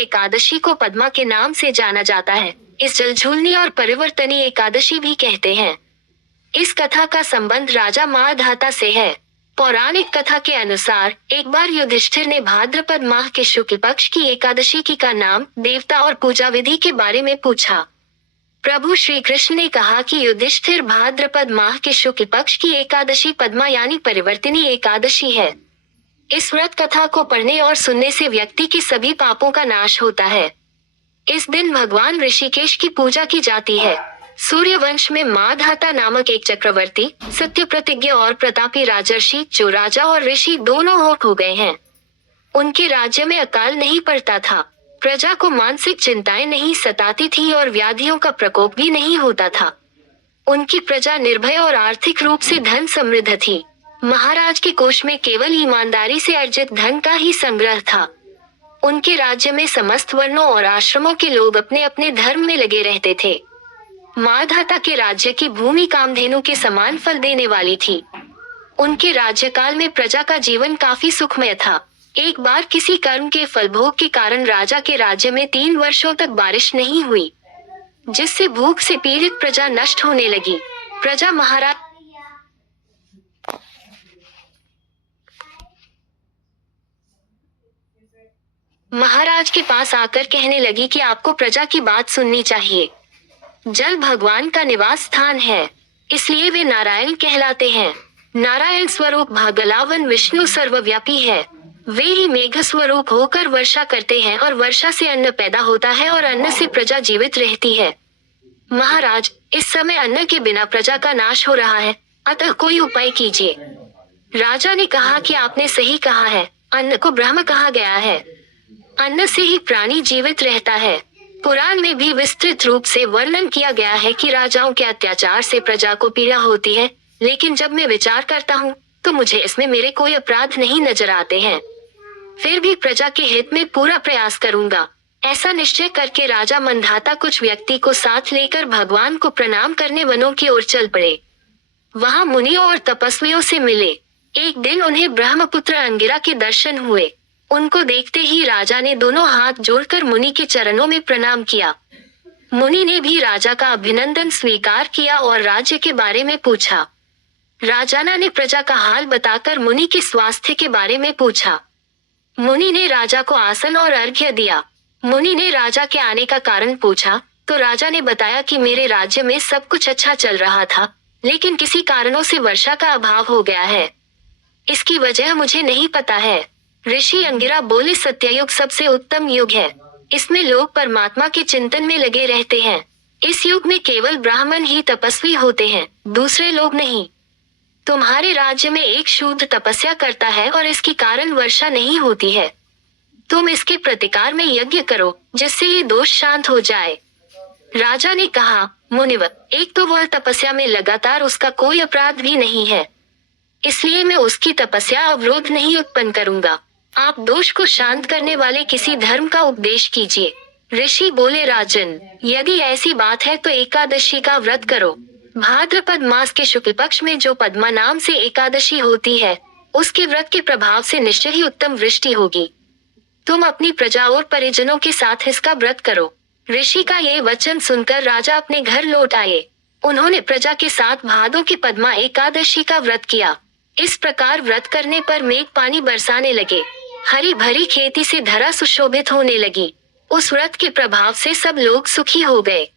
एकादशी को पद्मा के नाम से जाना जाता है। इस जलझूलनी और परिवर्तनी एकादशी भी कहते हैं। इस कथा का संबंध राजा मारधाता से है। पौराणिक कथा के अनुसार एक बार युधिष्ठिर ने भाद्रपद माह के शुक्ल पक्ष की एकादशी की का नाम, देवता और पूजा विधि के बारे में पूछा। प्रभु श्री कृष्ण ने कहा कि युधिष्ठिर, भाद्रपद माह के शुक्ल पक्ष की एकादशी पद्मा यानी परिवर्तनी एकादशी है। इस व्रत कथा को पढ़ने और सुनने से व्यक्ति के सभी पापों का नाश होता है। इस दिन भगवान ऋषिकेश की पूजा की जाती है। सूर्य वंश में मारधाता नामक एक चक्रवर्ती, सत्य प्रतिज्ञ और प्रतापी राजर्षि, जो राजा और ऋषि दोनों हो गए हैं। उनके राज्य में अकाल नहीं पड़ता था, प्रजा को मानसिक चिंताएं नहीं सताती थी और व्याधियों का प्रकोप भी नहीं होता था। उनकी प्रजा निर्भय और आर्थिक रूप से धन समृद्ध थी। महाराज के कोष में केवल ईमानदारी से अर्जित धन का ही संग्रह था। उनके राज्य में समस्त वर्णों और आश्रमों के लोग अपने अपने धर्म में लगे रहते थे। मारधाता के राज्य की भूमि कामधेनु के समान फल देने वाली थी। उनके राज्यकाल में प्रजा का जीवन काफी सुखमय था। एक बार किसी कर्म के फलभोग के कारण राजा के राज्य में 3 वर्षों तक बारिश नहीं हुई, जिससे भूख से पीड़ित प्रजा नष्ट होने लगी। प्रजा महाराज के पास आकर कहने लगी कि आपको प्रजा की बात सुननी चाहिए। जल भगवान का निवास स्थान है, इसलिए वे नारायण कहलाते हैं। नारायण स्वरूप भागलावन विष्णु सर्वव्यापी है। वे ही मेघ स्वरूप होकर वर्षा करते हैं और वर्षा से अन्न पैदा होता है और अन्न से प्रजा जीवित रहती है। महाराज, इस समय अन्न के बिना प्रजा का नाश हो रहा है, अतः कोई उपाय कीजिए। राजा ने कहा कि आपने सही कहा है, अन्न को ब्रह्म कहा गया है। अन्न से ही प्राणी जीवित रहता है। पुराण में भी विस्तृत रूप से वर्णन किया गया है कि राजाओं के अत्याचार से प्रजा को पीड़ा होती है, लेकिन जब मैं विचार करता हूँ तो मुझे इसमें मेरे कोई अपराध नहीं नजर आते हैं। फिर भी प्रजा के हित में पूरा प्रयास करूंगा। ऐसा निश्चय करके राजा मंधाता कुछ व्यक्ति को साथ लेकर भगवान को प्रणाम करने वनों की ओर चल पड़े। वहाँ मुनियों और तपस्वियों से मिले। एक दिन उन्हें ब्रह्मपुत्र अंगिरा के दर्शन हुए। उनको देखते ही राजा ने दोनों हाथ जोड़कर मुनि के चरणों में प्रणाम किया। मुनि ने भी राजा का अभिनंदन स्वीकार किया और राज्य के बारे में पूछा। राजाना ने प्रजा का हाल बताकर मुनि के स्वास्थ्य के बारे में पूछा। मुनि ने राजा को आसन और अर्घ्य दिया। मुनि ने राजा के आने का कारण पूछा तो राजा ने बताया कि मेरे राज्य में सब कुछ अच्छा चल रहा था, लेकिन किसी कारणों से वर्षा का अभाव हो गया है। इसकी वजह मुझे नहीं पता है। ऋषि अंगिरा बोले, सत्ययुग सबसे उत्तम युग है। इसमें लोग परमात्मा के चिंतन में लगे रहते हैं। इस युग में केवल ब्राह्मण ही तपस्वी होते हैं, दूसरे लोग नहीं। तुम्हारे राज्य में एक शूद्र तपस्या करता है और इसके कारण वर्षा नहीं होती है। तुम इसके प्रतिकार में यज्ञ करो, जिससे ये दोष शांत हो जाए। राजा ने कहा, मुनिवर, एक तो वह तपस्या में लगातार उसका कोई अपराध भी नहीं है, इसलिए मैं उसकी तपस्या अवरोध नहीं उत्पन्न करूंगा। आप दोष को शांत करने वाले किसी धर्म का उपदेश कीजिए। ऋषि बोले, राजन, यदि ऐसी बात है तो एकादशी का व्रत करो। भाद्रपद मास के शुक्ल पक्ष में जो पद्मा नाम से एकादशी होती है, उसके व्रत के प्रभाव से निश्चय ही उत्तम वृष्टि होगी। तुम अपनी प्रजा और परिजनों के साथ इसका व्रत करो। ऋषि का ये वचन सुनकर राजा अपने घर लौट आए। उन्होंने प्रजा के साथ भादों की पद्मा एकादशी का व्रत किया। इस प्रकार व्रत करने पर मेघ पानी बरसाने लगे। हरी भरी खेती से धरा सुशोभित होने लगी। उस व्रत के प्रभाव से सब लोग सुखी हो गए।